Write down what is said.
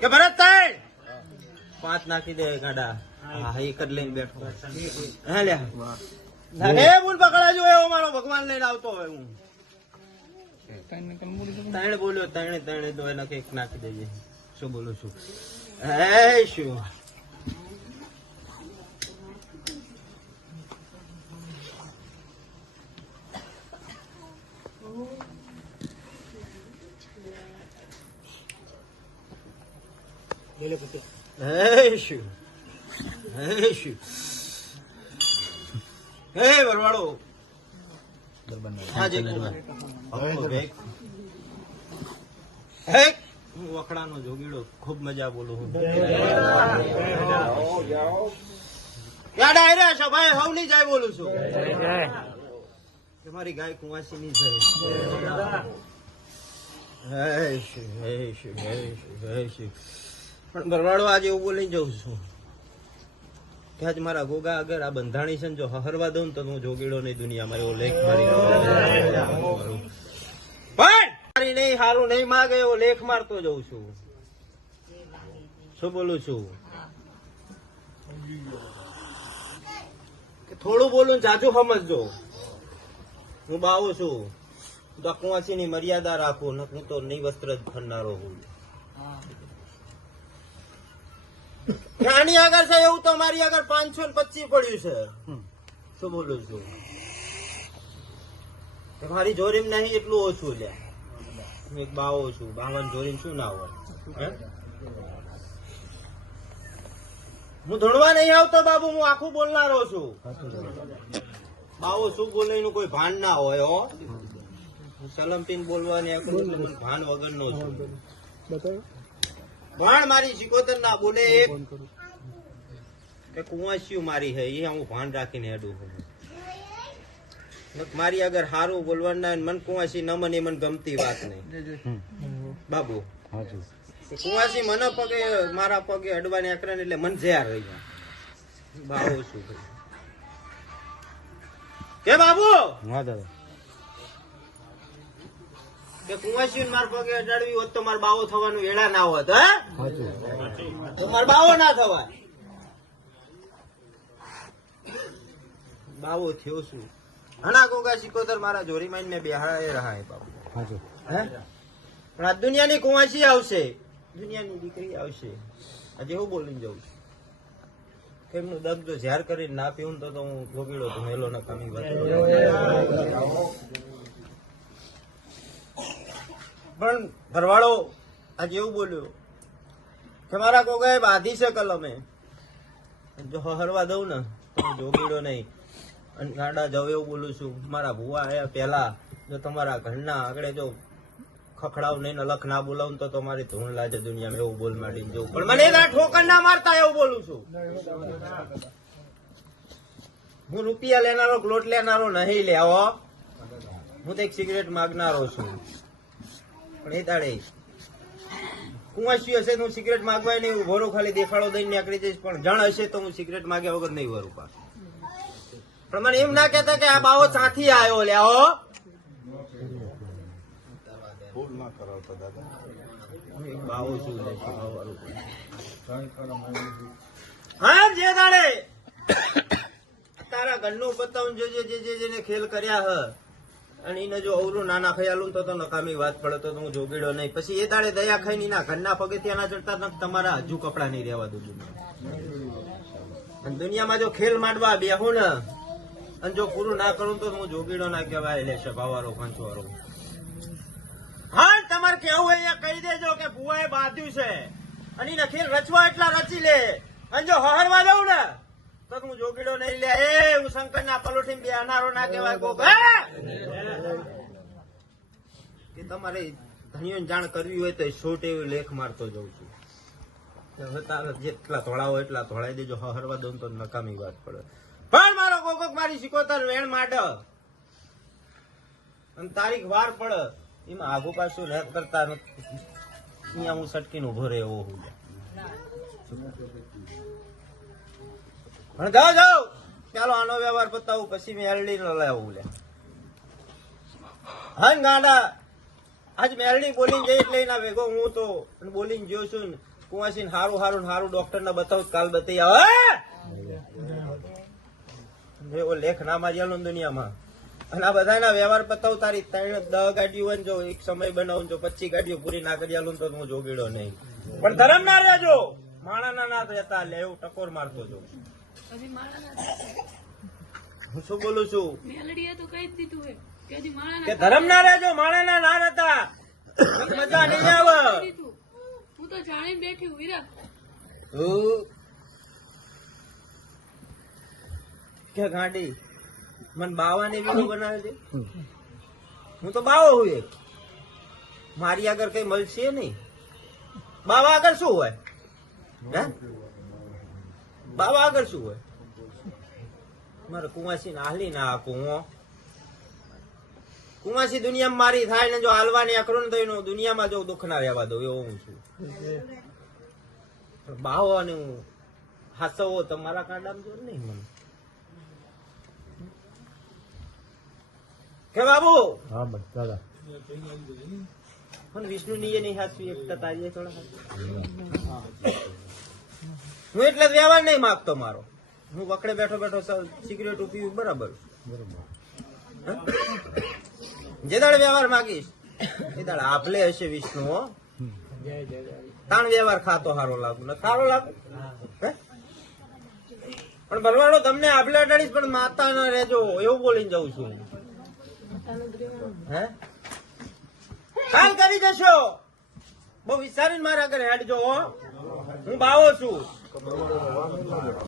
કે ભરત તાઈ 5 નાખી દે ગાડા. હા એક જ લઈને બેઠો. હે લ્યા હે બોલ પકડાજો એવો મારો ભગવાન લઈને આવતો હોય. હું તાણે બોલ્યો તાણે તો એને કઈક નાખી દેજે. શું બોલું છું? હે શું હે વરવાડો વખડાનો જોગીડો ખૂબ મજા બોલું હું. ભાઈ હવ ની જાય બોલું છું. તમારી ગાય કુંવાસી ની જાય. પણ બરવાડો આજે એવું બોલી જઉં છું કે આજ મારા ગોગા અગર આ બંધાણી છે ને જો હરવા દઉં તો હું જોગીડો નહીં દુનિયામાં એવો લેખ મારી નહીં હારું નહીં માગે એવો લેખ મારતો જઉં છું. શું બોલું છું? કે થોડું બોલું જાજુ સમજજો. હું બાવો છું તો કુંવાસી ની મર્યાદા રાખું ને હું તો નહીં વસ્ત્ર જ ખરનારો હું. આની આગળ છે એવું તો મારી આગળ 525 પડ્યું છે. શું બોલું છું? મારી જોરીમ નહીં એટલું ઓછું લ્યા. હું એક બાવો છું. બાવન જોરીમ શું ના હોય? હું ધોળવા નહીં આવતો બાબુ. હું આખું બોલનારો છું. બાવો શું બોલે એનું કોઈ ભાન ના હોય. હો સલમપીન બોલવાની ભાન વગર નો છું. ભાણ મારી શિકોતર ના બોલે એક કુંવાસીઓ મારી હે એ હું ભાન રાખીને હેડું. મારી આગળ હારું બોલવાના મન કુંવાસી ન મને મને ગમતી વાત નહીં બાબુ. કુંવાસી મને પગે મારા પગે અડવાની આકરે એટલે મન ઝેર રહી જાય. બાબુ શું કે બાબુ કે કુંવાસી મારા પગે અડાડવી હોત તો મારા બાવો થવાનું એડા ના હોત. હે તો મારા બાવો ના થવાય. બાવો થયો શું? ઘણા ગોગા સિકોતર મારા જોરી માઇન મેં બેહાડે રહા બાબુ. હે પણ આ દુનિયાની કુંવાસી આવશે, દુનિયાની દીકરી આવશે. આજે હું બોલીને જઉં છું કે એમનું દગ જો ઝેર કરીને ના પીવું તો હું ભોગીડો તો મેલો ના કામી વાત. પણ ભરવાડો આજે એવું બોલ્યો કે મારા કોગાએ બાંધી છે કલમે. જો હરવા દઉં ને તો જોગીડો નહીં અને ગાડા જાવ એવું બોલું છું. મારા ભુવા આયા પેલા જો તમારા ઘરના આગળ જો ખખડાવ નહીં લખ ના બોલાવું તો તમારી ધૂણ લાજે દુનિયામાં એવું બોલ માંડીને જવું. પણ મને ના ઠોકર ના મારતા એવું બોલું છું. હું રૂપિયા લેનારો લોટ લેનારો નહીં લેવો. હું તો એક સિગરેટ માગનારો છું. પણ એ દાડે કુંવાસી હશે તો હું સિગરેટ માગવાય નહીં ઉભો રહું. ખાલી દેખાડો દઈને નીકળી જઈશ. પણ જણ હશે તો હું સિગરેટ માગ્યા વગર નહીં વરું પાછું. પણ મને એમ ના કહેતા કે આ બાવો સાથી આવ્યો લ્યાઓ. બાવો શું હા જે દાડે તારા ઘરનું બતાવું જોજે જેને ખેલ કર્યા હ અને એને જો અવરું નાના ખયાલું તો નકામી વાત પડે તો હું જોગીડો નહીં. પછી એ દાડે દયા ખાઈ ના ઘરના પગથિયા ના ચડતા તમારા હજુ કપડા નહીં રહેવા દો. દુનિયામાં જો ખેલ માંડવા બેહું ને અને જો પૂરું ના કરું તો હું જોગીડો ના કહેવાય. એટલે સભાવાળો પાંચવાળો હા તમારે કેવું અહીંયા કહી દેજો કે ભુવાએ બાંધ્યું છે અને એને ખેલ રચવા એટલા રચી લે. અને જો હરવા દઉં ને તો હું જોગીડો નહીં લે. એ હું શંકર ના પલોઠી બે અનારો ના કહેવાય. કે તમારે ધણીઓને જાણ કરવી હોય તો શોટ એવી લેખ મારતો જઉં છું. જેટલા ધોળા હોય એટલા ધોળાઈ દેજો. હરવા દઉં તો નકામી વાત પડે. પણ મારો કોકોક મારી શિકોતર વેણ માંડ અને તારીખ વાર પડે એમાં આગુ પાછું રેપ કરતા નથી. અહીંયા હું સટકીને ઉભો રહે એવો હું. પણ જાઓ ચાલો આનો વ્યવહાર પતાવું પછી મેં એલડી નો લાવું લે. હા ગાડા આજ મેરડી બોલીને જઈ એટલે એના ભેગો હું તો બોલીને જોઉં છું ને કુંવાસી હારું ડોક્ટર ને બતાવું કાલ બતાવી આવે એવો લેખ ના માર્યાનો દુનિયામાં. અને આ બધાના વ્યવહાર બતાવું તારી 10 ગાડીઓ જો એક સમય બનાવું જો 25 ગાડીઓ પૂરી ના કરી આલું તો હું જોગીડો નહીં. પણ ધર્મ ના રહેજો, માણાના ના રહેતા લે એવું ટકોર મારતો જો. હું શું બોલું છું કે ધર્મ ના રહેજો, માણાના ના રહેતા મજા નહીં આવે. હું તો જાણીને બેઠી હું વીરા. કે ગાડી મને બાવાની વિડીયો બનાવે છે. હું તો બાવો હું એક મારી આગળ કઈ મળશે નહીં. બાવા આગળ શું હોય? હે બાવા આગળ શું હોય? મારે કુંવાસી ને હાલી ના આપું. હું કુંવાસી દુનિયામાં મારી થાય ને જો હાલવાની આખરો ને તો એનું દુનિયામાં જો દુઃખ ના રહેવા દઉં એવો હું છું. બાવો અને હું હાસવો તમારા કાંડામાં જો નહીં મને કે બાબુ. હા બસ દાદા પણ વિષ્ણુ ની નહીં હાસવી એકતા તારી થોડા. હું એટલે વ્યવહાર નહીં માગતો મારો. હું વખડે બેઠો બેઠો સિગરેટ પીવું બરાબર. જે દાડે વ્યવહાર માગીશ એ દાડે આપલે હશે વિષ્ણુ. હો તાણ વ્યવહાર ખાતો સારો લાગુ ને સારો લાગુ. પણ ભરવાડો તમને આપલે અડાડીશ પણ માતા ના રહેજો એવું બોલીને જઉં છું. હે કાલ કરી જશો બહુ વિચારીને મારા આગળ હેડજો. હું બાવો છું.